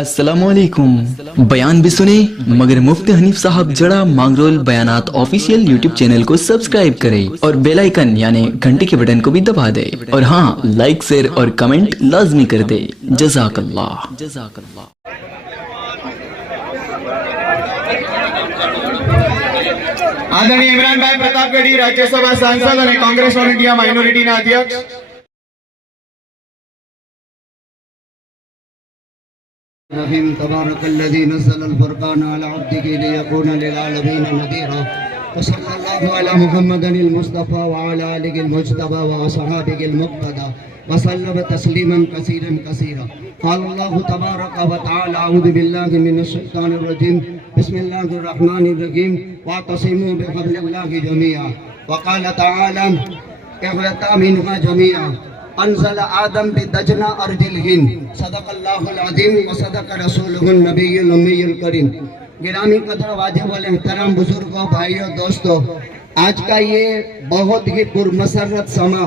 अस्सलामुअलैकुम। बयान भी सुने मगर मुफ्ती हनीफ साहब जड़ा मांगरोल बयानात ऑफिशियल यूट्यूब चैनल को सब्सक्राइब करें और बेल आइकन यानी घंटी के बटन को भी दबा दे और हाँ, लाइक शेयर और कमेंट लाजमी कर दे। जज़ाकल्लाह। आदरणीय इमरान भाई प्रतापगढ़ी राज्यसभा सांसद और कांग्रेस ऑल इंडिया माइनॉरिटी अध्यक्ष। रहीम तबारकल्लज़ी नज़्ज़लल फ़ुरक़ान अला अब्दिही लियकूना लिलआलमीन नज़ीरा व सल्लल्लाहु अला मुहम्मदिल मुस्तफ़ा व अला आलिहिल मुज्तबा व असहाबिहिल मुक़्तदा व सल्लम तस्लीमन कसीरन कसीरा। क़ाल अल्लाहु तबारक व तआला अऊज़ु बिल्लाहि मिनश शैतानिर रजीम बिस्मिल्लाहिर रहमानिर रहीम वअतसिमू बिहब्लिल्लाहि जमीआ व क़ाल तआला इहबता मिन्हा जमीआ अनज़ल आदम बिदजना अर्जिल हिंद सदक़ल्लाहुल अज़ीम व सदक़ रसूलुहुन नबियुल उम्मीयुल करीम। गिरामी कदर वाजिब वाले एहतराम बुजुर्गों, भाइयों, दोस्तों, आज का ये बहुत ही पुरमसरत समा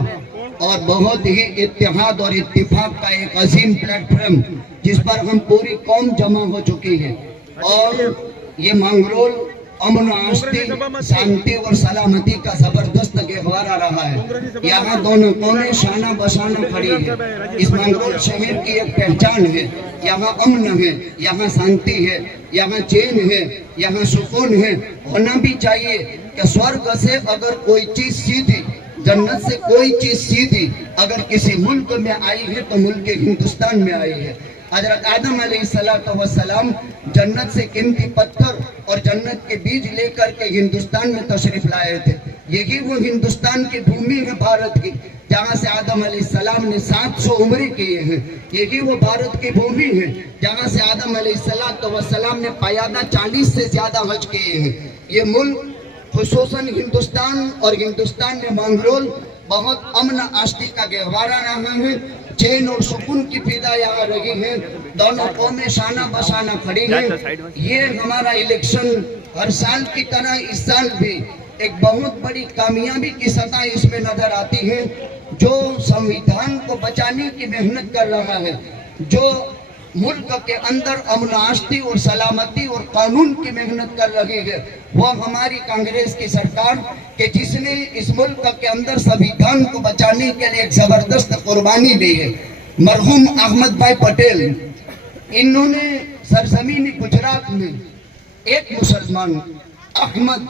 और बहुत ही इत्तेहाद और इत्तिफाक का एक अजीम प्लेटफॉर्म जिस पर हम पूरी कौम जमा हो चुकी है और ये मांगरोल अमन, आस्ती, शांति और सलामती का जबरदस्त गहवारा रहा है। यहाँ दोनों कौमें शाना बशाना खड़ी है। इस मांगरोल शहर की एक पहचान है। यहाँ अमन है, यहाँ शांति है, यहाँ चैन है, यहाँ सुकून है। होना भी चाहिए कि स्वर्ग से अगर कोई चीज सीधी, जन्नत से कोई चीज सीधी अगर किसी मुल्क में आई है तो मुल्क हिंदुस्तान में आई है। हजरत आदम अलैहिस्सलाम जन्नत से कीमती पत्थर और जन्नत के बीज लेकर के हिंदुस्तान में तशरीफ लाए थे। यही वो हिंदुस्तान की भूमि है भारत की, जहाँ से आदम अलैहिस्सलाम ने 700 उम्र किए हैं। यही वो भारत की भूमि है जहाँ से आदम अलैहिस्सलाम ने पायादा 40 से ज्यादा हज किए हैं। ये मुल्क खुसूसन हिंदुस्तान और हिंदुस्तान में मांगरोल बहुत अमन आस्ती का गहवारा रहा है। चैन और सुकून की फिदा यहाँ रही है। दोनों कौमें शाना बशाना खड़ी है। ये हमारा इलेक्शन हर साल की तरह इस साल भी एक बहुत बड़ी कामयाबी की सतह इसमें नजर आती है। जो संविधान को बचाने की मेहनत कर रहा है, जो मुल्क के अंदर अमन, आस्ती और सलामती और कानून की मेहनत कर रही है, वो हमारी कांग्रेस की सरकार के जिसने इस मुल्क के अंदर संविधान को बचाने के लिए एक जबरदस्त कुर्बानी दी है। मरहूम अहमद भाई पटेल, इन्होंने सरजमीन गुजरात में एक मुसलमान अहमद,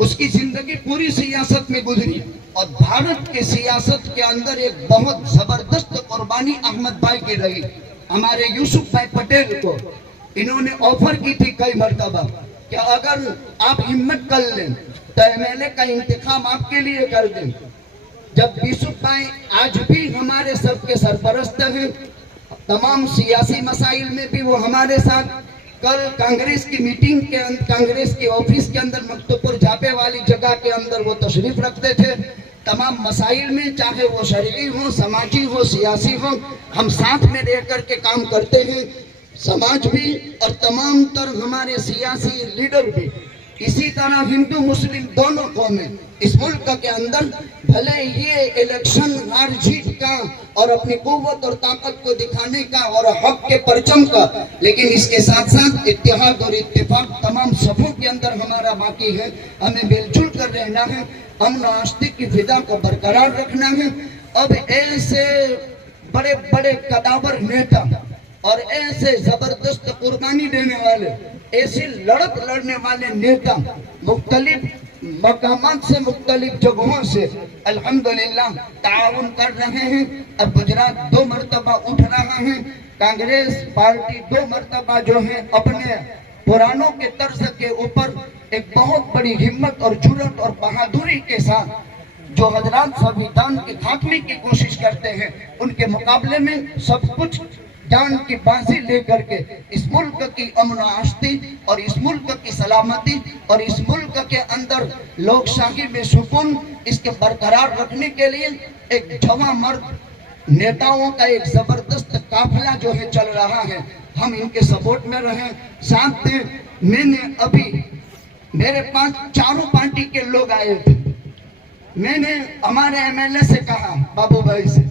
उसकी जिंदगी पूरी सियासत में गुजरी और भारत के सियासत के अंदर एक बहुत जबरदस्त कुर्बानी अहमद भाई की रही। हमारे यूसुफ भाई पटेल को इन्होंने ऑफर की थी कई मरतबा कि अगर आप हिम्मत कर लें तो एमएलए का इंतखाब आपके लिए कर दें। जब यूसुफ भाई आज भी हमारे सबके सरपरस्त हैं, तमाम सियासी मसाइल में भी वो हमारे साथ, कल कांग्रेस की मीटिंग के कांग्रेस के ऑफिस के अंदर मकतूपुर झापे वाली जगह के अंदर वो तशरीफ रखते थे। तमाम मसाइल में, चाहे वो शरई हो, समाजी हो, सियासी हो, हम साथ में रह कर के काम करते हैं। समाज भी और तमाम तर हमारे सियासी लीडर भी। इसी तरह हिंदू मुस्लिम दोनों कौमें इस मुल्क के अंदर भले ये इलेक्शन हार जीत का और अपनी कुव्वत और ताकत को दिखाने का और हक के परचम का, लेकिन इसके साथ साथ इत्तेहाद और इत्तेफाक तमाम सफों के अंदर हमारा बाकी है। हमें मिलजुल कर रहना है, अमन आस्ती की फिदा को बरकरार रखना है। अब ऐसे बड़े बड़े कदावर नेता और ऐसे जबरदस्त कुर्बानी देने वाले, ऐसी लड़त लड़ने वाले नेता मुख्तलिफ मकामात से, मुख्तलिफ जगहों से अल्हम्दुलिल्लाह ताउन कर रहे हैं। अब गुजरात 2 मरतबा उठ रहा है। कांग्रेस पार्टी 2 मरतबा जो है अपने पुरानों के तर्ज के ऊपर एक बहुत बड़ी हिम्मत और जुर्रत और बहादुरी के साथ जो हजरात संविधान के खात्मे की कोशिश करते हैं, उनके मुकाबले में सब कुछ जान की बाजी लेकर के इस मुल्क की अमन आस्ती और इस मुल्क की सलामती और इस मुल्क के अंदर लोकशाही में सुकून इसके बरकरार रखने के लिए एक जवां मर्द नेताओं का एक जबरदस्त काफिला जो है चल रहा है। हम इनके सपोर्ट में रहें, साथ में। मैंने अभी मेरे पास चारों पार्टी के लोग आए थे। मैंने हमारे एमएलए से कहा, बाबू भाई से,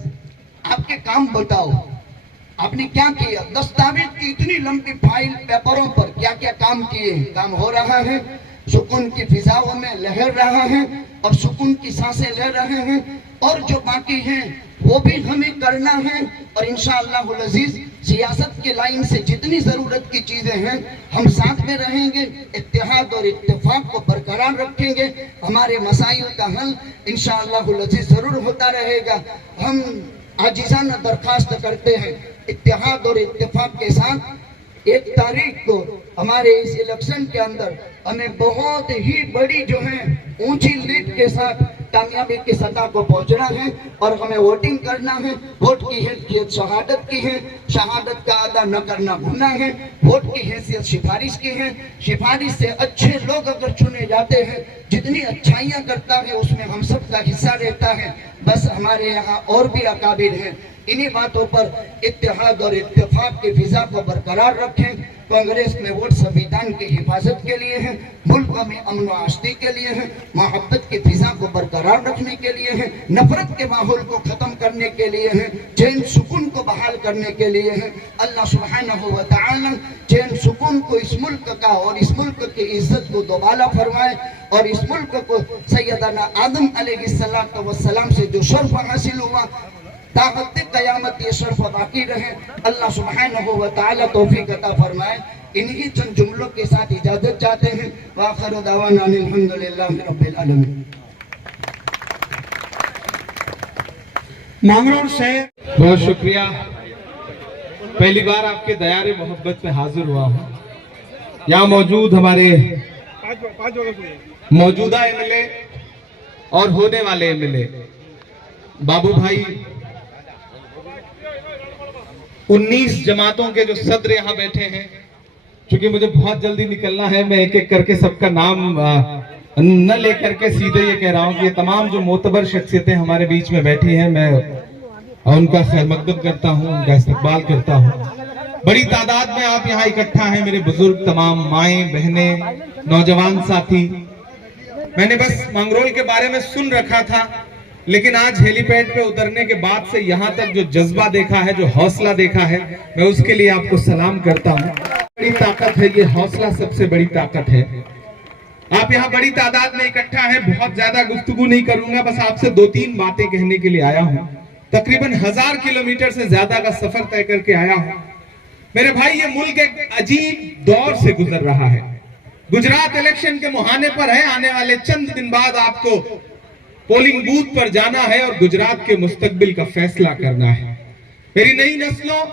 आपके काम बताओ, आपने क्या किया? दस्तावेज की इतनी लंबी फाइल पेपरों पर क्या क्या काम किए, काम हो रहा है। सुकून की फिजाओं में लहर रहा है और सुकून की सांसें ले रहे हैं, और जो बाकी है वो भी हमें करना है। और इंशाअल्लाह अज़ीज सियासत की लाइन से जितनी जरूरत की चीजें हैं हम साथ में रहेंगे, इत्तेहाद और इत्तेफाक को बरकरार रखेंगे। हमारे मसाइल का हल इंशाअल्लाह अज़ीज जरूर होता रहेगा। हम आजिज़ाना दरखास्त करते हैं इत्तेहाद और इत्तेफाक के साथ 1 तारीख को हमारे इस इलेक्शन के अंदर हमें बहुत ही बड़ी जो है ऊंची लीड के साथ कामयाबी की सतह को पहुंचना है और हमें वोटिंग करना है। वोट की हैसियत शहादत की है, शहादत का अदा न करना गुनाह है। वोट की हैसियत सिफारिश की है, सिफारिश से अच्छे लोग अगर चुने जाते हैं, जितनी अच्छाइयाँ करता है उसमें हम सब का हिस्सा रहता है। बस हमारे यहाँ और भी अकाबिर हैं। इन्हीं बातों पर इत्तेहाद और इत्तेफाक की फिजा को बरकरार रखें। कांग्रेस में वोट संविधान की हिफाजत के लिए है, मुल्क में अमन व आस्ती के लिए है, मोहब्बत की फिजा को बरकरार रखने के लिए है, नफरत के माहौल को खत्म करने के लिए है, चैन सुकून को बहाल करने के लिए है। अल्लाह सुब्हानहू व तआला चैन सुकून को इस मुल्क का और इस मुल्क की इज्जत को दोबाला फरमाए और इस मुल्क को सैयदना आदम अलैहिस्सलातु वस्सलाम से जो शर्फ हासिल हुआ ताक़त क़यामत ये शर्फ बाकी रहे। अल्लाह सुब्हानहू व तआला तौफीक अता फरमाए। इन्हीं चंद जुमलों के साथ इजाजत चाहते हैं। व आखिरु दावाना अल्हम्दुलिल्लाहि रब्बिल आलमीन। मांगरोल से बहुत शुक्रिया। पहली बार आपके दयारे मोहब्बत में हाजिर हुआ हूँ। यहाँ मौजूद हमारे मौजूदा एमएलए और होने वाले एमएलए बाबू भाई, 19 जमातों के जो सदर यहाँ बैठे हैं। क्योंकि मुझे बहुत जल्दी निकलना है, मैं एक एक करके सबका नाम न लेकर के सीधे ये कह रहा हूँ कि ये तमाम जो मोतबर शख्सियतें हमारे बीच में बैठी हैं, मैं उनका खैर मकदम करता हूँ, उनका इस्तकबाल करता हूँ। बड़ी तादाद में आप यहाँ इकट्ठा हैं, मेरे बुजुर्ग, तमाम माएं, बहनें, नौजवान साथी। मैंने बस मांगरोल के बारे में सुन रखा था, लेकिन आज हेलीपैड पे उतरने के बाद से यहाँ तक जो जज्बा देखा है, जो हौसला देखा है, मैं उसके लिए आपको सलाम करता हूँ। बड़ी ताकत है ये, हौसला सबसे बड़ी ताकत है। आप यहाँ बड़ी तादाद में इकट्ठा हैं। बहुत ज्यादा गुफ्तगू नहीं करूंगा, बस आपसे 2-3 बातें कहने के लिए आया हूँ। तकरीबन 1000 किलोमीटर से ज्यादा का सफर तय करके आया हूँ। मेरे भाई, ये मुल्क एक अजीब दौर से गुजर रहा है। गुजरात इलेक्शन के मुहाने पर है। आने वाले चंद दिन बाद आपको पोलिंग बूथ पर जाना है और गुजरात के मुस्तकबिल का फैसला करना है। मेरी नई नस्लों,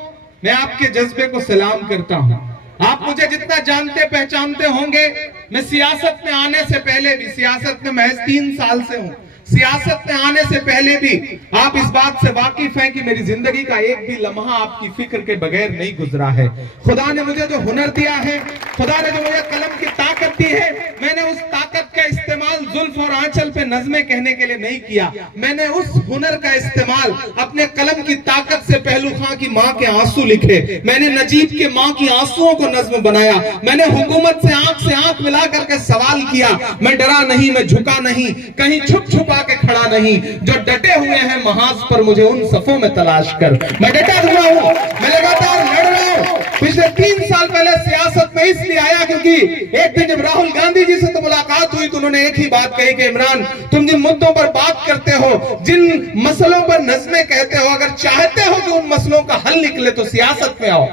मैं आपके जज्बे को सलाम करता हूं। आप मुझे जितना जानते पहचानते होंगे, मैं सियासत में आने से पहले भी, सियासत में महज 3 साल से हूं, सियासत में आने से पहले भी आप इस बात से वाकिफ हैं कि मेरी जिंदगी का एक भी लम्हा आपकी फिक्र के बगैर नहीं गुजरा है। खुदा ने मुझे जो हुनर दिया है, खुदा ने जो मुझे कलम की ताकत दी है, मैंने उस ताकत का इस्तेमाल जुल्फ और आंचल पे नज़्में कहने के लिए नहीं किया। मैंने उस हुनर का इस्तेमाल अपने कलम की ताकत से पहलू खां की माँ के आंसू लिखे, मैंने नजीब के माँ की आंसुओं को नज्म बनाया, मैंने हुकूमत से आंख मिला करके सवाल किया। मैं डरा नहीं, मैं झुका नहीं, कहीं छुप छुपा के खड़ा नहीं। जो डटे हुए हैं महाज पर, मुझे उन सफों में तलाश कर। मैं डटा हुआ हूं, मैं लगातार लड़ रहा हूं। पिछले 3 साल पहले सियासत में इसलिए आया क्योंकि एक दिन जब राहुल गांधी जी से तो मुलाकात हुई तो उन्होंने एक ही बात कही कि इमरान, तुम जिन मुद्दों पर बात करते हो, जिन मसलों पर नज़्में कहते हो, अगर चाहते हो कि उन मसलों का हल निकले तो सियासत में आओ।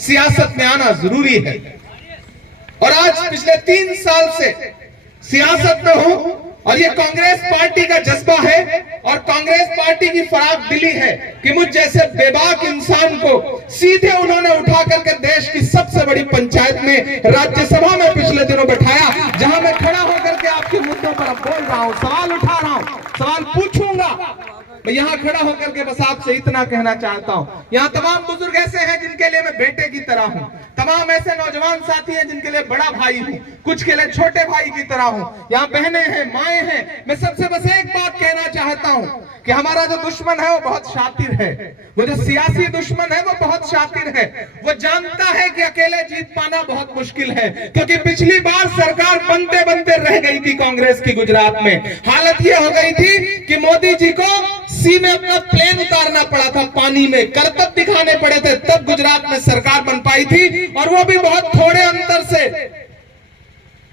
सियासत में आना जरूरी है। और आज पिछले 3 साल से सियासत में हूं और ये कांग्रेस पार्टी का जज्बा है और कांग्रेस पार्टी की फराग दिली है कि मुझ जैसे बेबाक इंसान को सीधे उन्होंने उठा करके देश की सबसे बड़ी पंचायत में, राज्यसभा में पिछले दिनों बैठाया, जहां मैं खड़ा होकर के आपके मुद्दों पर अब बोल रहा हूं, सवाल उठा रहा हूं, सवाल पूछूंगा। मैं यहाँ खड़ा होकर के बस आपसे इतना कहना चाहता हूँ, यहाँ तमाम बुजुर्ग ऐसे हैं जिनके लिए मैं बेटे की तरह हूँ, तमाम ऐसे नौजवान साथी हैं जिनके लिए बड़ा भाई हूँ, कुछ के लिए छोटे भाई की तरह हूँ, यहाँ बहनें हैं, माएं हैं। मैं सबसे बस एक बात कहना चाहता हूँ कि हमारा जो दुश्मन है वो बहुत शातिर है, वो जो सियासी दुश्मन है वो बहुत शातिर है। वो जानता है कि अकेले जीत पाना बहुत मुश्किल है, क्योंकि पिछली बार सरकार बनते बनते रह गई थी कांग्रेस की गुजरात में। हालत ये हो गई थी कि मोदी जी को सी में अपना प्लेन उतारना पड़ा था, पानी में करतब दिखाने पड़े थे, तब गुजरात में सरकार बन पाई थी, और वो भी बहुत थोड़े अंतर से।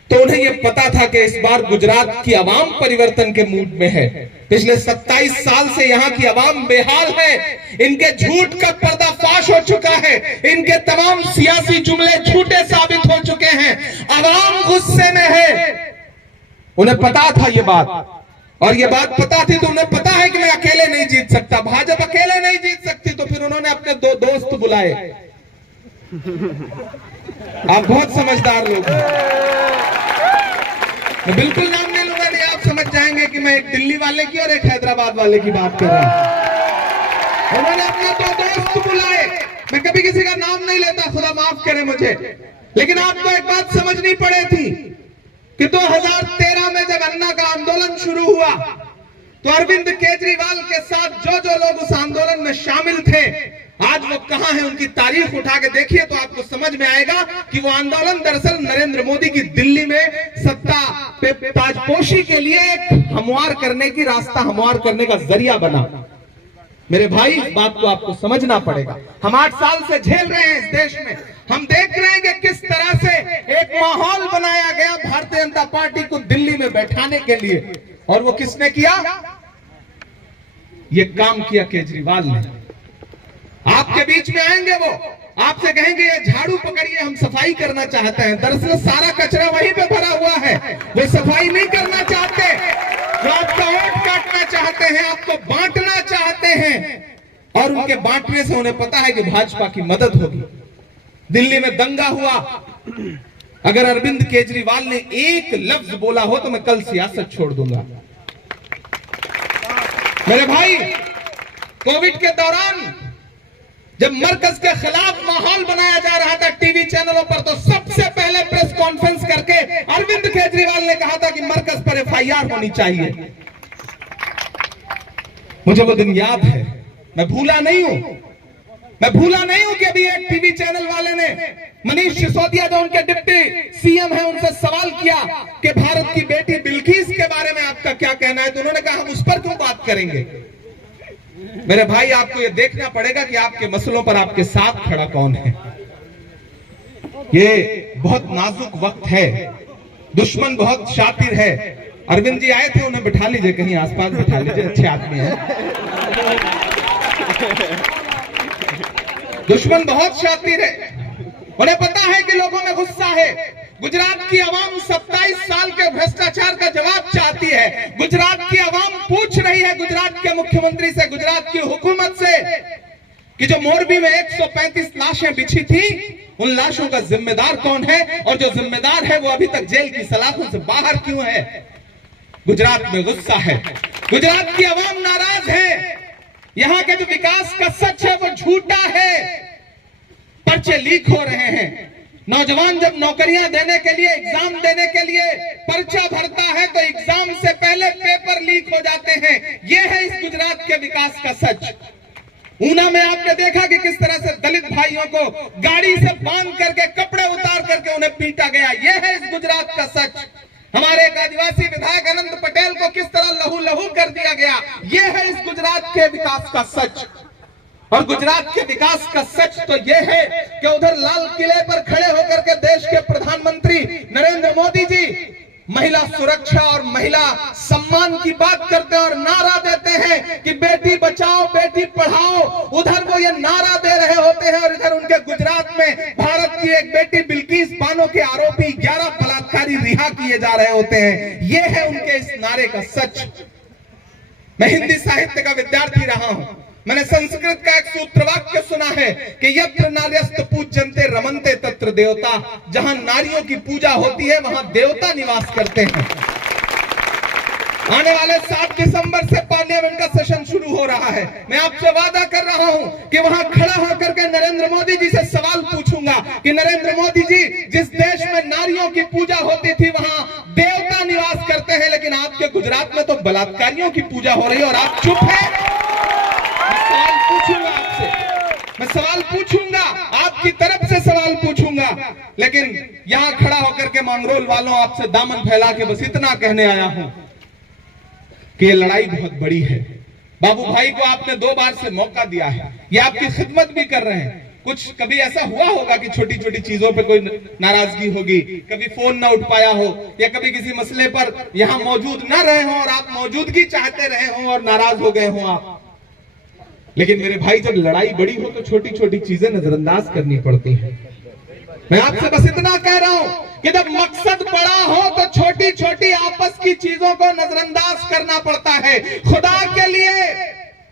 तो उन्हें यह पता था कि इस बार गुजरात की आवाम परिवर्तन के मूड में है। पिछले 27 साल से यहाँ की आवाम बेहाल है, इनके झूठ का पर्दाफाश हो चुका है, इनके तमाम सियासी जुमले झूठे साबित हो चुके हैं, आवाम गुस्से में है। उन्हें पता था ये बात, और ये बात पता थी तो उन्हें पता है कि मैं अकेले नहीं जीत सकता, भाजपा अकेले नहीं जीत सकती, तो फिर उन्होंने अपने 2 दोस्त बुलाए। आप बहुत समझदार लोग हैं, मैं बिल्कुल नाम नहीं लूंगा, नहीं आप समझ जाएंगे कि मैं एक दिल्ली वाले की और एक हैदराबाद वाले की बात कर रहा हूं। उन्होंने अपने 2 दोस्त बुलाए, मैं कभी किसी का नाम नहीं लेता, खुदा माफ करे मुझे, लेकिन आपको एक बात समझनी पड़ी थी कि 2013 में जब अन्ना का आंदोलन शुरू हुआ तो अरविंद केजरीवाल के साथ जो जो लोग उस आंदोलन में शामिल थे, आज वो कहां है, उनकी तारीख उठा के देखिए तो आपको समझ में आएगा कि वो आंदोलन दरअसल नरेंद्र मोदी की दिल्ली में सत्ता पे ताजपोशी के लिए एक हमवार करने की, रास्ता हमवार करने का जरिया बना। मेरे भाई, इस बात को आपको समझना पड़ेगा। हम 8 साल से झेल रहे हैं इस देश में, हम देख रहे हैं कि किस तरह से एक माहौल बनाया गया भारतीय जनता पार्टी को दिल्ली में बैठाने के लिए, और वो किसने किया? ये काम किया केजरीवाल ने। आपके बीच में आएंगे वो, आपसे कहेंगे ये झाड़ू पकड़िए, हम सफाई करना चाहते हैं, दरअसल सारा कचरा वहीं पे भरा हुआ है, वो सफाई नहीं करना चाहते, वो आपका वोट काटना चाहते हैं, आपको बांटना चाहते हैं, और उनके बांटने से उन्हें पता है कि भाजपा की मदद होगी। दिल्ली में दंगा हुआ, अगर अरविंद केजरीवाल ने एक लफ्ज बोला हो तो मैं कल सियासत छोड़ दूंगा। मेरे भाई, कोविड के दौरान जब मरकज के खिलाफ माहौल बनाया जा रहा था टीवी चैनलों पर, तो सबसे पहले प्रेस कॉन्फ्रेंस करके अरविंद केजरीवाल ने कहा था कि मरकज पर FIR होनी चाहिए। मुझे वो दिन याद है, मैं भूला नहीं हूं, मैं भूला नहीं हूं कि अभी एक टीवी चैनल वाले ने मनीष सिसोदिया, जो उनके डिप्टी CM है, उनसे सवाल किया कि भारत की बेटी बिल्किस के बारे में आपका क्या कहना है, तो उन्होंने कहा हम उस पर क्यों बात करेंगे। मेरे भाई, आपको यह देखना पड़ेगा कि आपके मसलों पर आपके साथ खड़ा कौन है। ये बहुत नाजुक वक्त है, दुश्मन बहुत शातिर है। अरविंद जी आए थे, उन्हें बिठा लीजिए, कहीं आसपास बिठा लीजिए, अच्छे आदमी हैं। दुश्मन बहुत शातिर है, उन्हें पता है कि लोगों में गुस्सा है। गुजरात की आवाम 27 साल के भ्रष्टाचार का जवाब चाहती है। गुजरात की आवाम पूछ रही है गुजरात के मुख्यमंत्री से, गुजरात की हुकूमत से, कि जो मोरबी में 135 लाशें बिछी थी, उन लाशों का जिम्मेदार कौन है, और जो जिम्मेदार है वो अभी तक जेल की सलाखों से बाहर क्यों है। गुजरात में गुस्सा है, गुजरात की आवाम नाराज है। यहाँ के जो विकास का सच है वो झूठा है, पर्चे लीक हो रहे हैं। नौजवान जब नौकरियां देने के लिए, एग्जाम देने के लिए पर्चा भरता है तो एग्जाम से पहले पेपर लीक हो जाते हैं। यह है इस गुजरात के विकास का सच। ऊना में आपने देखा कि किस तरह से दलित भाइयों को गाड़ी से बांध करके, कपड़े उतार करके उन्हें पीटा गया। यह है इस गुजरात का सच। हमारे एक आदिवासी विधायक अनंत पटेल को किस तरह लहू लहू कर दिया गया। यह है इस गुजरात के विकास का सच। और गुजरात के विकास का सच तो यह है कि उधर लाल किले पर खड़े होकर के देश के प्रधानमंत्री नरेंद्र मोदी जी महिला सुरक्षा और महिला सम्मान की बात करते हैं और नारा देते हैं कि बेटी बचाओ बेटी पढ़ाओ। उधर वो ये नारा दे रहे होते हैं और इधर उनके गुजरात में भारत की एक बेटी बिल्किस बानो के आरोपी 11 बलात्कारी रिहा किए जा रहे होते हैं। ये है उनके इस नारे का सच। मैं हिंदी साहित्य का विद्यार्थी रहा हूं। मैंने संस्कृत का एक सूत्रवाक्य सुना है कि यत्र नार्यस्त पूज्यन्ते रमन्ते तत्र देवता। जहां नारियों की पूजा होती है वहां देवता निवास करते हैं। आने वाले 7 दिसंबर से पार्लियामेंट का सेशन शुरू हो रहा है। मैं आपसे वादा कर रहा हूं कि वहां खड़ा होकर के नरेंद्र मोदी जी से सवाल पूछूंगा कि नरेंद्र मोदी जी, जिस देश में नारियों की पूजा होती थी वहां देवता निवास करते हैं, लेकिन आपके गुजरात में तो बलात्कारियों की पूजा हो रही है और आप चुप हैं। सवाल पूछूंगा आपसे, मैं सवाल पूछूंगा, आपकी तरफ से सवाल पूछूंगा, लेकिन यहां खड़ा होकर के मांगरोल वालों आपसे दामन फैला के बस इतना कहने आया हूं कि ये लड़ाई बहुत बड़ी है। बाबू भाई को आपने 2 बार से मौका दिया है, ये आपकी खिदमत भी कर रहे हैं। कुछ कभी ऐसा हुआ होगा कि छोटी छोटी चीजों पे कोई नाराजगी होगी, कभी फोन ना उठ पाया हो, या कभी किसी मसले पर यहां मौजूद ना रहे हो और आप मौजूदगी चाहते रहे हो और नाराज हो गए हो आप। लेकिन मेरे भाई, जब लड़ाई बड़ी हो तो छोटी छोटी चीजें नजरअंदाज करनी पड़ती है। मैं आपसे बस इतना कह रहा हूं कि जब मकसद बड़ा हो तो छोटी छोटी आपस की चीजों को नजरअंदाज करना पड़ता है। खुदा के लिए,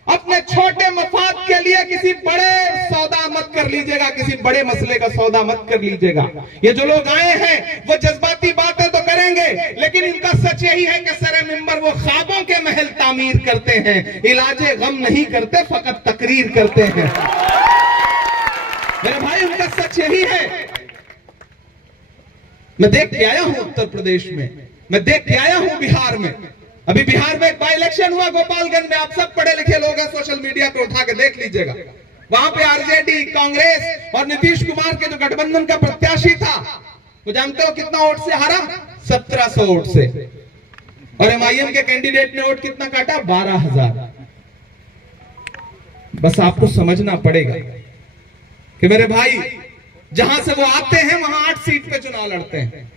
अपने छोटे मफाद के लिए किसी बड़े सौदा मत कर लीजिएगा, किसी बड़े मसले का सौदा मत कर लीजिएगा। ये जो लोग आए हैं वो जज्बाती बातें तो करेंगे, लेकिन इनका सच यही है कि सरे मिंबर वो ख्वाबों के महल तामीर करते हैं, इलाजे गम नहीं करते, फकत तकरीर करते हैं। मेरे भाई, उनका सच यही है। मैं देख के आया हूं उत्तर प्रदेश में, मैं देख के आया हूं बिहार में। अभी बिहार में एक बाई इलेक्शन हुआ गोपालगंज में, आप सब पढ़े लिखे लोग हैं, सोशल मीडिया पे उठा के देख लीजिएगा। वहां पे आरजेडी, कांग्रेस और नीतीश कुमार के जो गठबंधन का प्रत्याशी था, वो जानते हो कितना वोट से हारा? 1700 वोट से। और एमआईएम के कैंडिडेट ने वोट कितना काटा? 12,000। बस आपको समझना पड़ेगा कि मेरे भाई, जहां से वो आते हैं वहां 8 सीट पे चुनाव लड़ते हैं।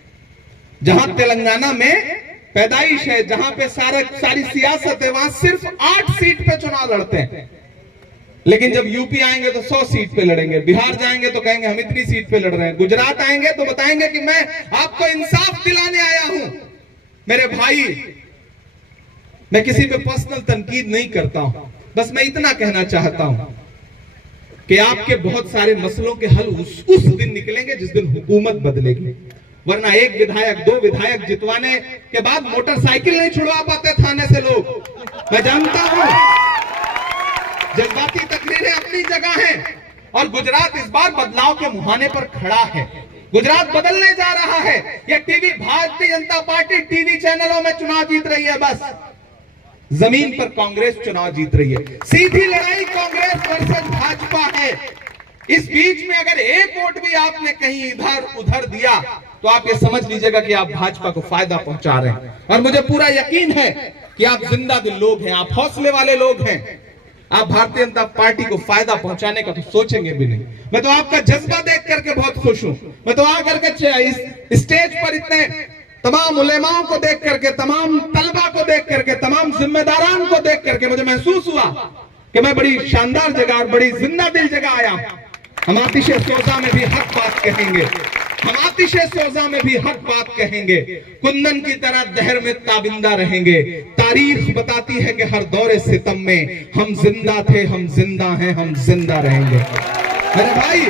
जहां तेलंगाना में पैदाइश है, जहां पे सारी सियासत है, वहां सिर्फ 8 सीट पे चुनाव लड़ते हैं। लेकिन जब यूपी आएंगे तो 100 सीट पे लड़ेंगे, बिहार जाएंगे तो कहेंगे हम इतनी सीट पे लड़ रहे हैं, गुजरात आएंगे तो बताएंगे कि मैं आपको इंसाफ दिलाने आया हूं। मेरे भाई, मैं किसी पे पर्सनल तनकीद नहीं करता हूं, बस मैं इतना कहना चाहता हूं कि आपके बहुत सारे मसलों के हल उस दिन निकलेंगे जिस दिन हुकूमत बदलेगी। वरना 1 विधायक 2 विधायक जितवाने के बाद मोटरसाइकिल नहीं छुड़वा पाते थाने से लोग। मैं जानता हूं, जज्बाती तकरीरें अपनी जगह हैं, और गुजरात इस बार बदलाव के मुहाने पर खड़ा है। गुजरात बदलने जा रहा है। ये TV, Bharatiya Janata party TV चैनलों में चुनाव जीत रही है, बस जमीन पर कांग्रेस चुनाव जीत रही है। सीधी लड़ाई कांग्रेस वर्सेस भाजपा है। इस बीच में अगर 1 वोट भी आपने कहीं इधर उधर दिया तो आप ये समझ लीजिएगा कि आप भाजपा को फायदा पहुंचा रहे हैं। और मुझे पूरा यकीन है कि आप जिंदा दिल लोग हैं, आप हौसले वाले लोग हैं, आप भारतीय जनता पार्टी को फायदा पहुंचाने का तो सोचेंगे भी नहीं। मैं तो आपका जज्बा देख करके बहुत खुश हूं। मैं तो आकर के इस स्टेज पर इतने तमाम उलेमाओं को देख करके, तमाम तलबा को देख करके, तमाम जिम्मेदारान को देख करके मुझे महसूस हुआ कि मैं बड़ी शानदार जगह और बड़ी जिंदा दिल जगह आया हूं। हम आतिशे सोजा में भी हक बात कहेंगे, हम आतिशे सोजा में भी हक बात कहेंगे, कुंदन की तरह दहर में ताबिंदा रहेंगे। तारीख बताती है कि हर दौरे सितम में हम जिंदा थे, हम जिंदा हैं, हम जिंदा रहेंगे। मेरे भाई,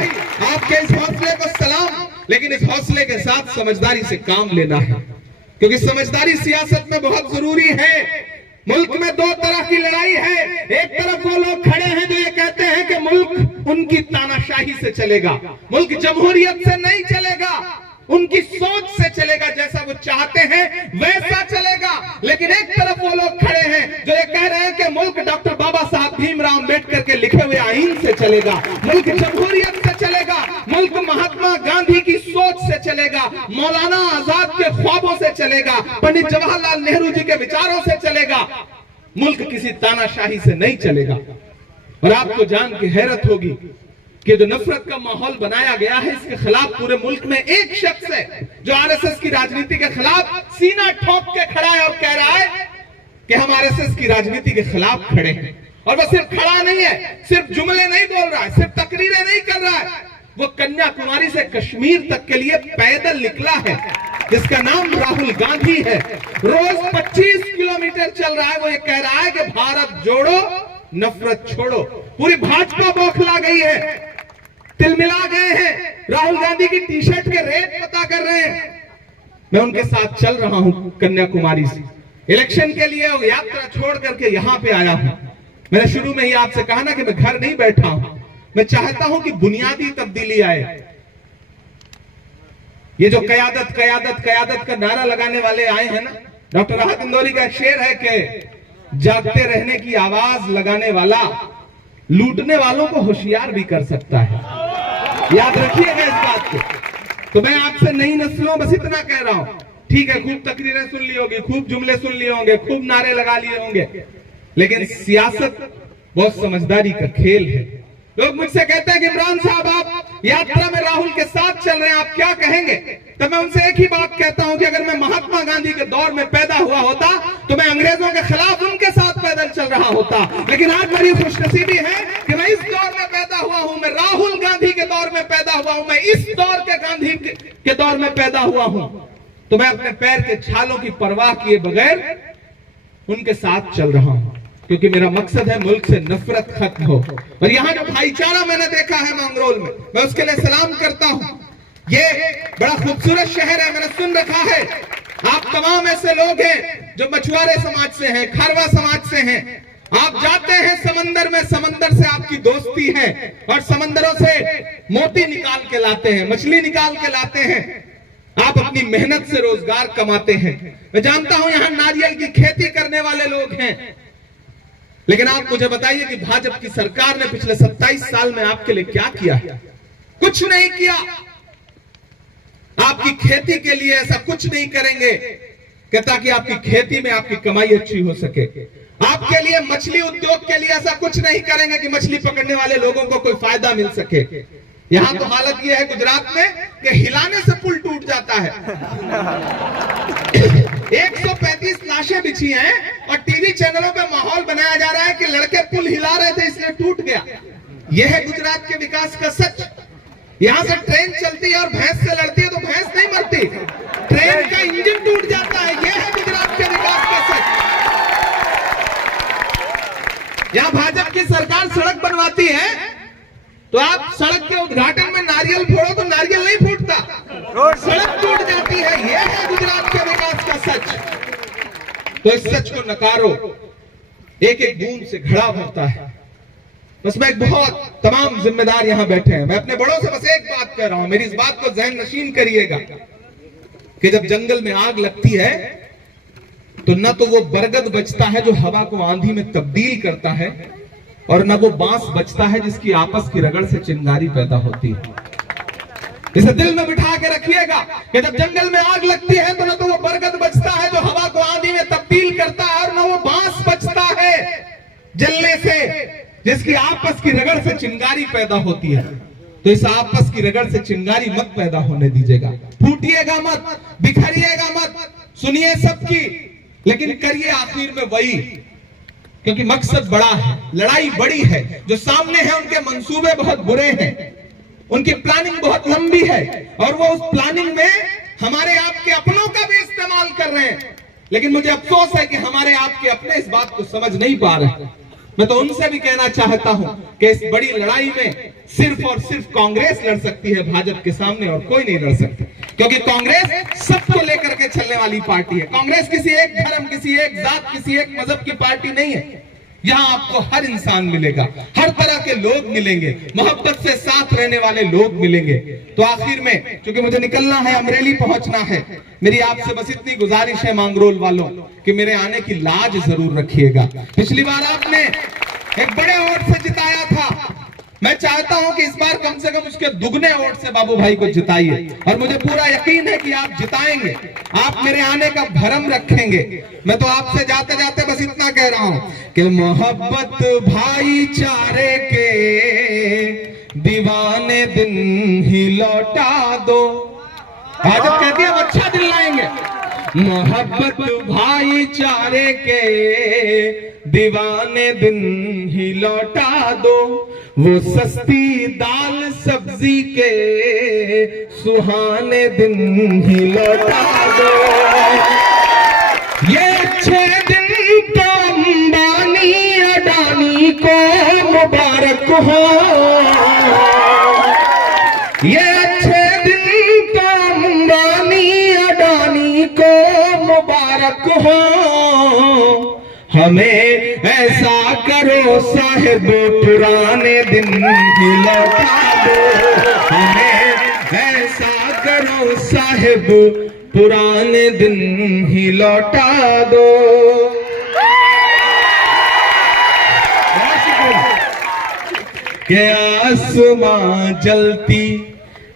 आपके इस हौसले को सलाम, लेकिन इस हौसले के साथ समझदारी से काम लेना है, क्योंकि समझदारी सियासत में बहुत जरूरी है। मुल्क में 2 तरह की लड़ाई है। एक तरफ वो लोग खड़े हैं जो ये कहते हैं कि मुल्क उनकी तानाशाही से चलेगा, मुल्क जमहूरियत से नहीं चलेगा, उनकी सोच से चलेगा, जैसा वो चाहते हैं वैसा चलेगा। लेकिन एक तरफ वो लोग खड़े हैं जो ये कह रहे हैं कि मुल्क डॉक्टर बाबा साहब भीमराव अंबेडकर के लिखे हुए आईन से चलेगा, मुल्क जमहूरियत से चलेगा, मुल्क महात्मा गांधी की सोच से चलेगा, मौलाना आजाद के ख्वाबों से चलेगा, पंडित जवाहरलाल नेहरू जी के विचारों से चलेगा। मुल्क किसी तानाशाही से नहीं चलेगा। और आपको जान के हैरत होगी कि जो नफरत का माहौल बनाया गया है, इसके खिलाफ पूरे मुल्क में एक शख्स है जो आरएसएस की राजनीति के खिलाफ सीना ठोक के खड़ा है और कह रहा है कि हम आरएसएस की राजनीति के खिलाफ खड़े हैं। और वो सिर्फ खड़ा नहीं है, सिर्फ जुमले नहीं बोल रहा है, सिर्फ तकरीरें नहीं कर रहा है, वो कन्याकुमारी से कश्मीर तक के लिए पैदल निकला है, जिसका नाम राहुल गांधी है। रोज 25 किलोमीटर चल रहा है। वो ये कह रहा है कि भारत जोड़ो, नफरत छोड़ो। पूरी भाजपा बौखला गई है, तिलमिला गए हैं, राहुल गांधी की टी शर्ट के रेट पता कर रहे हैं। मैं उनके साथ चल रहा हूं कन्याकुमारी से, इलेक्शन के लिए यात्रा छोड़ करके यहां पे आया हूं। मैंने शुरू में ही आपसे कहा ना कि मैं घर नहीं बैठा हूं, मैं चाहता हूं कि बुनियादी तब्दीली आए। ये जो कयादत कयादत कयादत का नारा लगाने वाले आए हैं ना, डॉक्टर राहत इंदौरी का एक शेर है कि जागते रहने की आवाज लगाने वाला लूटने वालों को होशियार भी कर सकता है। याद रखिएगा इस बात को। तो मैं आपसे नई नस्लों बस इतना कह रहा हूं, ठीक है, खूब तकरीरें सुन ली होगी, खूब जुमले सुन लिए होंगे, खूब नारे लगा लिए होंगे, लेकिन सियासत बहुत समझदारी का खेल है। लोग मुझसे कहते हैं कि इमरान साहब आप यात्रा में राहुल के साथ चल रहे हैं, आप क्या कहेंगे? तो मैं उनसे एक ही बात कहता हूं कि अगर मैं महात्मा गांधी के दौर में पैदा हुआ होता तो मैं अंग्रेजों के खिलाफ उनके साथ पैदल चल रहा होता। लेकिन आज मेरी खुशनसीबी है कि मैं इस दौर में पैदा हुआ हूं, मैं राहुल गांधी के दौर में पैदा हुआ हूं, मैं इस दौर के गांधी के दौर में पैदा हुआ हूं। तो मैं अपने पैर के छालों की परवाह किए बगैर उनके साथ चल रहा हूं, क्योंकि मेरा मकसद है मुल्क से नफरत खत्म हो। और यहाँ जो भाईचारा मैंने देखा है मांगरोल में, मैं उसके लिए सलाम करता हूँ। ये बड़ा खूबसूरत शहर है, मैंने सुन रखा है। आप तमाम ऐसे लोग हैं जो मछुआरे समाज से हैं, खारवा समाज से हैं। आप जाते हैं समंदर में, समंदर से आपकी दोस्ती है और समंदरों से मोती निकाल के लाते हैं, मछली निकाल के लाते हैं। आप अपनी मेहनत से रोजगार कमाते हैं। मैं जानता हूं यहाँ नारियल की खेती करने वाले लोग हैं, लेकिन आप मुझे बताइए कि भाजपा की सरकार ने पिछले 27 साल में आपके लिए क्या किया है? कुछ नहीं किया। आपकी खेती के लिए ऐसा कुछ नहीं करेंगे कि ताकि आपकी खेती में आपकी कमाई अच्छी हो सके। आपके लिए मछली उद्योग के लिए ऐसा कुछ नहीं करेंगे कि मछली पकड़ने वाले लोगों को कोई फायदा मिल सके। यहाँ तो हालत यह है गुजरात में कि हिलाने से पुल टूट जाता है। 135 लाशें बिछी हैं और टीवी चैनलों पे माहौल बनाया जा रहा है कि लड़के पुल हिला रहे थे इसलिए टूट गया। यह है गुजरात के विकास का सच। यहाँ से ट्रेन चलती है और भैंस से लड़ती है तो भैंस नहीं मरती, ट्रेन का इंजन टूट जाता है। यह है गुजरात के विकास का सच। यहाँ भाजपा की सरकार सड़क बनवाती है तो आप सड़क के उद्घाटन में नारियल फोड़ो तो नारियल नहीं फूटता, सड़क टूट जाती है। यह है गुजरात के विकास का सच। तो इस सच को नकारो। एक एक बूंद से घड़ा भरता है। बस मैं एक बहुत तमाम जिम्मेदार यहाँ बैठे हैं, मैं अपने बड़ों से बस एक बात कह रहा हूं, मेरी इस बात को ज़हन नशीन करिएगा कि जब जंगल में आग लगती है तो न तो वो बरगद बचता है जो हवा को आंधी में तब्दील करता है, और न वो बांस बचता है जिसकी आपस की रगड़ से चिंगारी पैदा होती है। इसे दिल में बिठा के रखिएगा कि जब जंगल में आग लगती है तो न तो वो बरगद बचता है जो हवा को आंधी में तब्दील करता है, और न वो बांस बचता है जलने से जिसकी आपस की रगड़ से चिंगारी पैदा होती है। तो इस आपस की रगड़ से चिंगारी मत पैदा होने दीजिएगा। फूटिएगा मत, बिखरिएगा मत, सुनिए सबकी, लेकिन करिए आखिर में वही, क्योंकि मकसद बड़ा है, लड़ाई बड़ी है। जो सामने है उनके मंसूबे बहुत बुरे हैं, उनकी प्लानिंग बहुत लंबी है, और वो उस प्लानिंग में हमारे आपके अपनों का भी इस्तेमाल कर रहे हैं। लेकिन मुझे अफसोस है कि हमारे आपके अपने इस बात को समझ नहीं पा रहे। मैं तो उनसे भी कहना चाहता हूं कि इस बड़ी लड़ाई में सिर्फ और सिर्फ कांग्रेस लड़ सकती है भाजपा के सामने, और कोई नहीं लड़ सकती, क्योंकि कांग्रेस सबको लेकर के चलने वाली पार्टी है। कांग्रेस किसी एक धर्म, किसी एक जात, किसी एक मजहब की पार्टी नहीं है। यहाँ आपको हर इंसान मिलेगा, हर तरह के लोग मिलेंगे, मोहब्बत से साथ रहने वाले लोग मिलेंगे। तो आखिर में चूंकि मुझे निकलना है, अमरेली पहुंचना है, मेरी आपसे बस इतनी गुजारिश है मांगरोल वालों कि मेरे आने की लाज जरूर रखिएगा। पिछली बार आपने एक बड़े वोट से जिताया था, मैं चाहता हूं कि इस बार कम से कम उसके दुगने वोट से बाबू भाई को जिताइए, और मुझे पूरा यकीन है कि आप जिताएंगे, आप मेरे आने का भरम रखेंगे। मैं तो आपसे जाते जाते बस इतना कह रहा हूं कि मोहब्बत भाईचारे के दीवाने दिन ही लौटा दो। भाजपा कहती है हम अच्छा दिन लाएंगे। मोहब्बत भाईचारे के दीवाने दिन ही लौटा दो, वो सस्ती दाल सब्जी के सुहाने दिन ही लौटा दो। ये अच्छे दिन तो अंबानी अडानी को मुबारक हो, ये अच्छे दिन तो अंबानी अडानी को मुबारक हो। हमें ऐसा करो साहिब पुराने दिन ही लौटा दो, हमें ऐसा करो साहिब पुराने दिन ही लौटा दो। कि आसमां जलती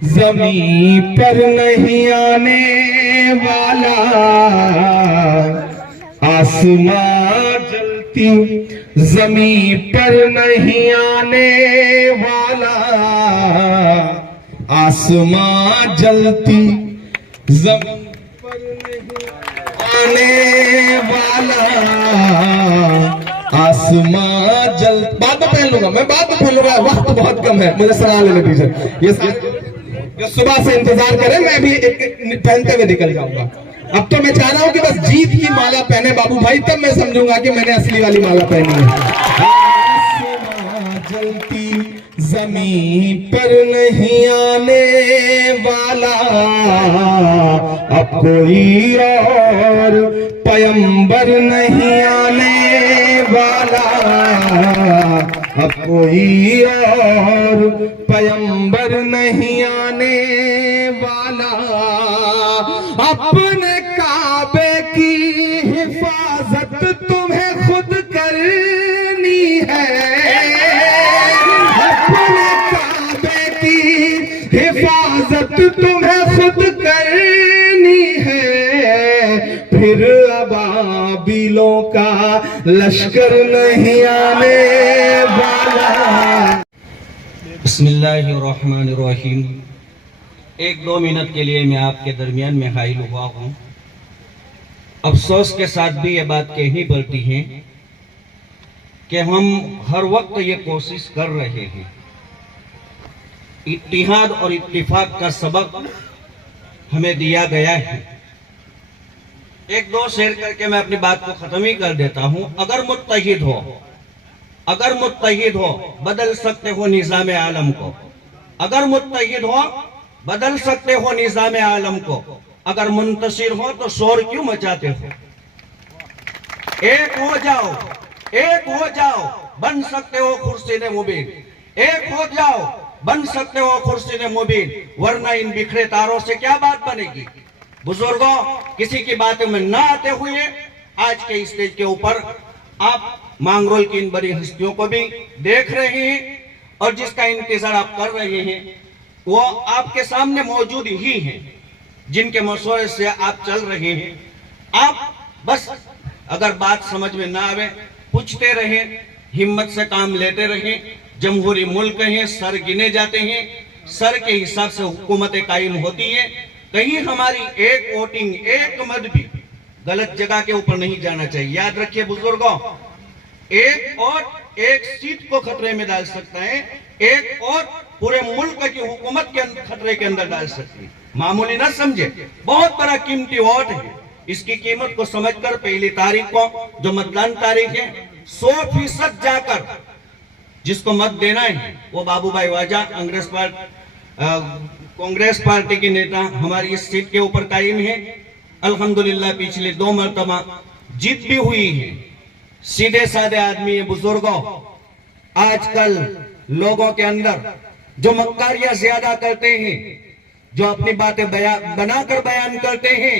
जमीन पर नहीं आने वाला, आसमां जलती जलती जमीन पर नहीं आने वाला, आसमां जलती जमीन पर नहीं आने वाला, आसमां जल। बाद में पहन लूंगा मैं, बाद में पहन लूंगा, वक्त बहुत कम है, मुझे सलाह लेने टीचर। ये जो सुबह से इंतजार करें, मैं भी पहनते हुए निकल जाऊंगा। अब तो मैं चाह रहा हूं कि बस जीत की माला पहने बाबू भाई, तब मैं समझूंगा कि मैंने असली वाली माला पहनी है। आसमां जलती जमीन पर नहीं आने वाला, अब कोई और पैगंबर नहीं आने वाला, अब कोई और पैगंबर नहीं आने वाला। अपने काबे की हिफाजत तुम्हें खुद करनी है, अपने काबे की हिफाजत तुम्हें खुद करनी है, फिर अबाबिलों का लश्कर नहीं आने वाला। बिस्मिल्लाहिर्रहमानिर्रहीम। 1-2 मिनट के लिए मैं आपके दरमियान में हाइल हुआ हूँ। अफसोस के साथ भी ये बात कहनी पड़ती है कि हम हर वक्त ये कोशिश कर रहे हैं, इत्तिहाद और इत्तिफाक का सबक हमें दिया गया है। 1-2 शेयर करके मैं अपनी बात को खत्म ही कर देता हूं। अगर मुत्तहिद हो बदल सकते हो निज़ाम आलम को, अगर मुत्तहिद हो बदल सकते हो निज़ाम आलम को, अगर मुंतशिर हो तो शोर क्यों मचाते हो। एक हो जाओ बन सकते हो खुर्शीने मुबीन, एक हो जाओ बन सकते हो खुर्शीने मुबीन, वरना इन बिखरे तारों से क्या बात बनेगी। बुजुर्गों, किसी की बातों में ना आते हुए आज के स्टेज के ऊपर आप मांगरोल की इन बड़ी हस्तियों को भी देख रहे हैं और जिसका इंतजार आप कर रहे हैं वो आपके सामने मौजूद ही हैं, जिनके मशवरे से आप चल रहे हैं। आप बस अगर बात समझ में ना आवे पूछते रहें, हिम्मत से काम लेते रहें। जमहूरी मुल्क हैं, सर गिने जाते हैं, सर के हिसाब से हुकूमतें कायम होती है। कहीं हमारी एक वोटिंग, एक मत भी गलत जगह के ऊपर नहीं जाना चाहिए। याद रखिए बुजुर्गों, एक वोट एक सीट को खतरे में डाल सकता है, एक वोट पूरे मुल्क की हुकूमत के खतरे के अंदर डाल सकती है। मामूली ना समझे, बहुत बड़ा कीमती वोट है। इसकी कीमत को समझकर 1 तारीख को जो मतदान तारीख है 100% जाकर जिसको मत देना है वो बाबू भाई वाजा कांग्रेस पार्टी के नेता हमारी इस सीट के ऊपर कायम है। अल्हम्दुलिल्लाह पिछले 2 मरतबा जीत भी हुई है। सीधे साधे आदमी है बुजुर्गों। आजकल लोगों के अंदर जो मक्कारियां ज्यादा करते हैं, जो अपनी बातें बनाकर बयान करते हैं,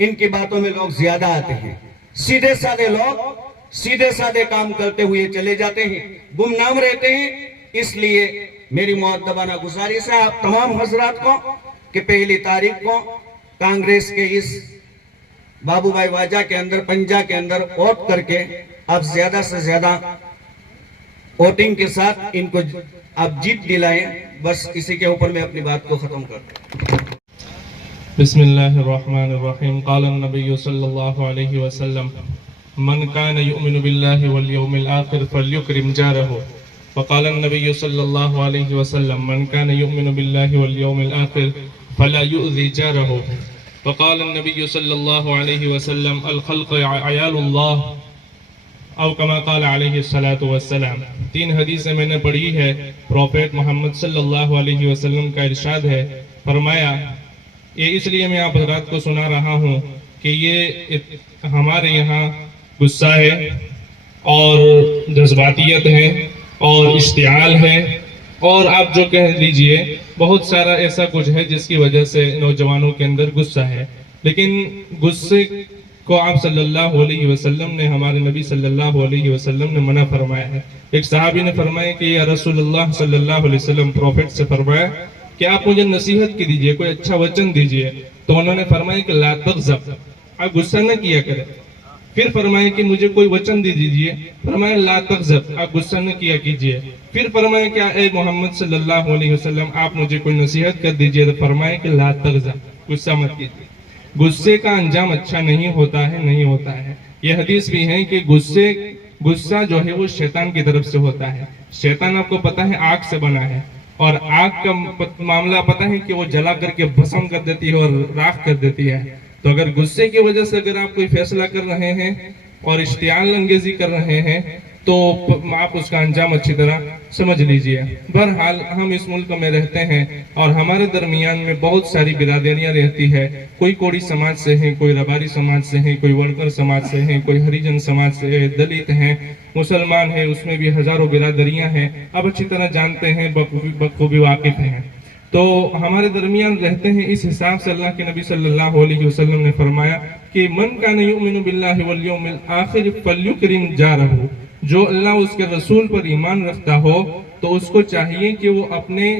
इनकी बातों में लोग ज्यादा आते हैं। सीधे साधे लोग सीधे साधे काम करते हुए चले जाते हैं, गुमनाम रहते हैं। इसलिए मेरी मुअद्दबाना गुजारिश है आप तमाम हजरात को कि 1 तारीख को कांग्रेस के इस बाबू भाई वाजा के अंदर, पंजा के अंदर वोट करके आप ज्यादा से ज्यादा वोटिंग के साथ इनको आप जीत दिलाएं। बस इसी के ऊपर मैं अपनी बात को खत्म करता हूं। बिस्मिल्लाहिर्रहमानिर्रहीम। क़ाला नबी सल्लल्लाहु अलैहि वसल्लम मन कान युमिनु बिल्लाहि वल यौमिल आखिर फल्युकरिम जारहु। फ़क़ाला नबी सल्लल्लाहु अलैहि वसल्लम मन कान युमिनु बिल्लाहि वल यौमिल आखिर फला युज़ी जारहु। फ़क़ाला नबी सल्लल्लाहु अलैहि वसल्लम अल खल्क़ अयालुल्लाह औ कमा क़ाला अलैहि सलातु वस्सलाम। 3 हदीसें मैंने पढ़ी है। प्रॉफेट मोहम्मद सल्लल्लाहु अलैहि वसल्लम का इरशाद है, फरमाया, ये इसलिए मैं आप हज़रात को सुना रहा हूँ कि ये हमारे यहाँ गुस्सा है और जज्बातियत है और इश्तियाल है और आप जो कह लीजिए बहुत सारा ऐसा कुछ है जिसकी वजह से नौजवानों के अंदर गुस्सा है। लेकिन गुस्से को आप सल्लल्लाहु अलैहि वसल्लम ने, हमारे नबी सल्लल्लाहु अलैहि वसल्लम ने मना फरमाया है। एक सहाबी ने फरमाया कि या रसूलुल्लाह सल्लल्लाहु अलैहि वसल्लम, प्रॉफिट से फरमाया कि आप मुझे नसीहत की दीजिए, कोई अच्छा वचन दीजिए। तो उन्होंने फरमाया कि ला तग़ज़ब, आप गुस्सा न किया करें। फिर फरमाए कि मुझे कोई वचन दे दीजिए, फरमाया ला तग़ज़ब, आप गुस्सा न किया कीजिए। फिर फरमाया क्या ए मोहम्मद सल्लल्लाहु अलैहि वसल्लम आप मुझे कोई नसीहत कर दीजिए, तो फरमाया कि ला तग़ज़ब, गुस्सा मत कीजिए। गुस्से का अंजाम अच्छा नहीं होता है, नहीं होता है। यह हदीस भी है कि गुस्सा जो है वो शैतान की तरफ से होता है। शैतान आपको पता है आग से बना है, और आग का मामला पता है कि वो जला करके भस्म कर देती है और राख कर देती है। तो अगर गुस्से की वजह से अगर आप कोई फैसला कर रहे हैं और इश्तियाल अंगेजी कर रहे हैं तो आप उसका अंजाम अच्छी तरह समझ लीजिए। बहरहाल हम इस मुल्क में रहते हैं और हमारे दरमियान में बहुत सारी बिरादरियां रहती है। कोई कोड़ी समाज से है, कोई रबारी समाज से है, कोई वर्कर समाज से है, कोई हरिजन समाज से है, दलित हैं, मुसलमान है, उसमें भी हजारों बिरादरियां हैं। आप अच्छी तरह जानते हैं, बखूबी वाकिफ हैं। तो हमारे दरमियान रहते हैं। इस हिसाब से अल्लाह के नबी सल्लल्लाहु अलैहि वसल्लम ने फरमाया कि मन कान युमिनु बिल्लाहि वल यौमिल आखिर फल्युकरिम जारहु, जो अल्लाह उसके रसूल पर ईमान रखता हो तो उसको चाहिए कि वो अपने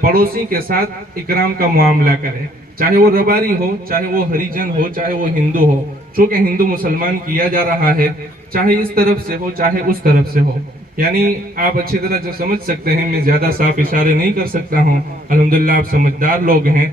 पड़ोसी के साथ इकराम का मामला करे, चाहे वो रबारी हो, चाहे वो हरिजन हो, चाहे वो हिंदू हो। चूंकि हिंदू मुसलमान किया जा रहा है, चाहे इस तरफ से हो चाहे उस तरफ से हो, यानी आप अच्छी तरह जो समझ सकते हैं, मैं ज्यादा साफ इशारे नहीं कर सकता हूँ। अल्हम्दुलिल्लाह आप समझदार लोग हैं।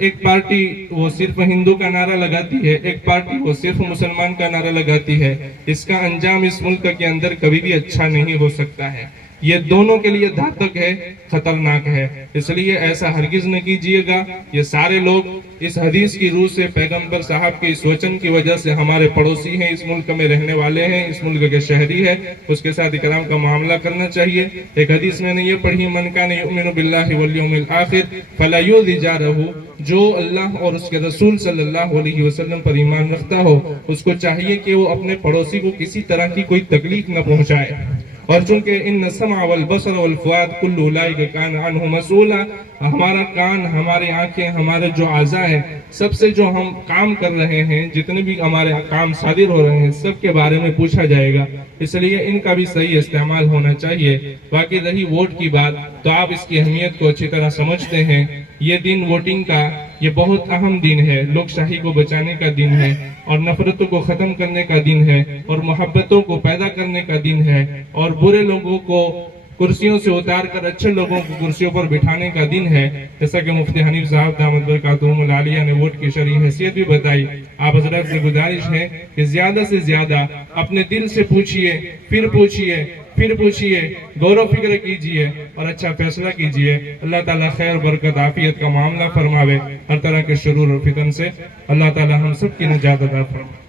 एक पार्टी वो सिर्फ हिंदू का नारा लगाती है, एक पार्टी वो सिर्फ मुसलमान का नारा लगाती है। इसका अंजाम इस मुल्क के अंदर कभी भी अच्छा नहीं हो सकता है। ये दोनों के लिए घातक है, खतरनाक है। इसलिए ऐसा हरगिज न कीजिएगा। ये सारे लोग इस हदीस की रूह से, पैगंबर साहब के इस वचन की वजह से हमारे पड़ोसी हैं, इस मुल्क में रहने वाले हैं, इस मुल्क के शहरी है, उसके साथ इकराम का मामला करना चाहिए। एक हदीस मैंने ये पढ़ी, मन कान युमिनु बिल्लाहि वल यौमिल आखिर फला युज़ि जारहु, जो अल्लाह और उसके रसूल सल्लल्लाहु अलैहि वसल्लम पर ईमान रखता हो उसको चाहिए कि वो अपने पड़ोसी को किसी तरह की कोई तकलीफ न पहुंचाए। और चूंकि इन समा वल बसर वल फुआद कुल्लु उलाइका कान अन्हु मसूला, हमारा कान, हमारी आंखें, हमारे जो आज़ा है, सबसे जो हम काम कर रहे हैं, जितने भी हमारे काम सादिर हो रहे हैं, सब के बारे में पूछा जाएगा। इसलिए इनका भी सही इस्तेमाल होना चाहिए। बाकी रही वोट की बात, तो आप इसकी अहमियत को अच्छी तरह समझते हैं। ये दिन वोटिंग का ये बहुत अहम दिन है, लोकशाही को बचाने का दिन है, और नफरतों को खत्म करने का दिन है, और मोहब्बतों को पैदा करने का दिन है, और बुरे लोगों को कुर्सियों से उतार कर अच्छे लोगों को कुर्सियों पर बिठाने का दिन है। जैसा कि मुफ्ती हनीफ साहब दामद बरकातुहुमुल आलिया ने वोट की शरई हैसियत भी बताई। आप हजरत से गुजारिश है कि ज्यादा से ज्यादा अपने दिल से पूछिए, फिर पूछिए, फिर पूछिए, गौर फिक्र कीजिए और अच्छा फैसला कीजिए। अल्लाह ताला खैर, बरकत, आफियत का मामला फरमावे। हर तरह के शुरूर और फितन से अल्लाह ताला हम सब की निजात अता फरमावे।